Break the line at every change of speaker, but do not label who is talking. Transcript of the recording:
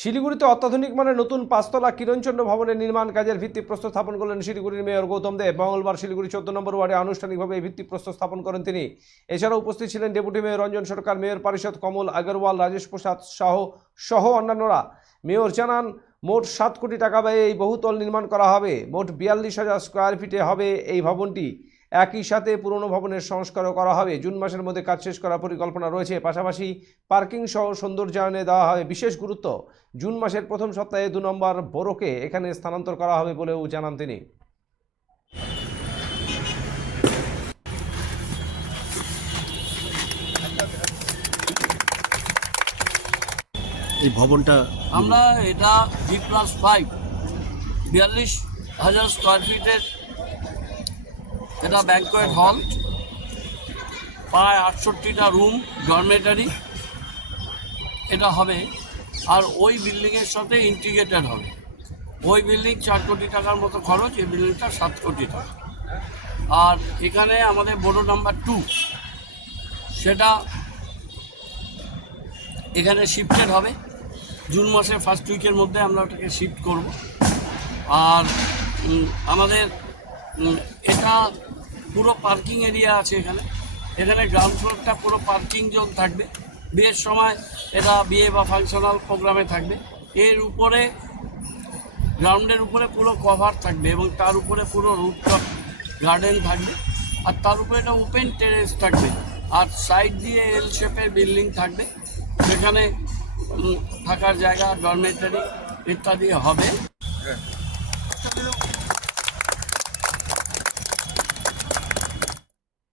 শিলিগুড়িতে অত্যাধুনিক মানের নতুন পাঁচতলা কিরণচন্দ্র ভবনের নির্মাণ কাজের ভিত্তিপ্রস্তর স্থাপন করলেন শিলিগুড়ির মেয়র গৌতম দেব। মঙ্গলবার শিলিগুড়ি চোদ্দ নম্বর ওয়ার্ডে আনুষ্ঠানিকভাবে এই ভিত্তিপ্রস্তর স্থাপন করেন তিনি। এছাড়াও উপস্থিত ছিলেন deputy mayor Ranjan Sarkar, mayor পরিষদ কমল আগরওয়াল, রাজেশ প্রসাদ সহ সহ অন্যান্যরা। মেয়র জানান, মোট সাত কোটি টাকা ব্যয়ে এই বহুতল নির্মাণ করা হবে। মোট বিয়াল্লিশ হাজার স্কোয়ার ফিটে হবে এই ভবনটি। একই সাথে পুরনো ভবনের সংস্কারও করা হবে। জুন মাসের মধ্যে কাজ শেষ করার পরিকল্পনা রয়েছে। পাশাপাশি পার্কিং সহ সৌন্দর্যায়নে দেওয়া হবে বিশেষ গুরুত্ব। জুন মাসের প্রথম সপ্তাহে দু নম্বর বোরোকে এখানে স্থানান্তর করা হবে বলেও জানান তিনি।
এই ভবনটা
আমরা এটা জি প্লাস ফাইভ বিয়াল্লিশ হাজার স্কোয়ার ফিটের এটা ব্যাঙ্কোয়েট হল। প্রায় আটষট্টিটা রুম ডরমেটারি এটা হবে। আর ওই বিল্ডিংয়ের সাথে ইন্টিগ্রেটেড হবে। ওই বিল্ডিং চার কোটি টাকার মতো খরচ, এই বিল্ডিংটা সাত কোটি টাকা। আর এখানে আমাদের বড় নাম্বার টু সেটা এখানে শিফটেড হবে। জুন মাসের ফার্স্ট উইকের মধ্যে আমরা ওটাকে শিফট করব। আর আমাদের এটা পুরো পার্কিং এরিয়া আছে এখানে। এখানে গ্রাউন্ড ফ্লোরটা পুরো পার্কিং জোন থাকবে। বিয়ের সময় এটা বিয়ে বা ফাংশনাল প্রোগ্রামে থাকবে। এর উপরে গ্রাউন্ডের উপরে পুরো কভার থাকবে এবং তার উপরে পুরো রুটটপ গার্ডেন থাকবে। আর তার উপরে একটা ওপেন টেরেস থাকবে। আর সাইড দিয়ে এল শেপের বিল্ডিং থাকবে। সেখানে থাকার জায়গা ডরমেটারি ইত্যাদি হবে।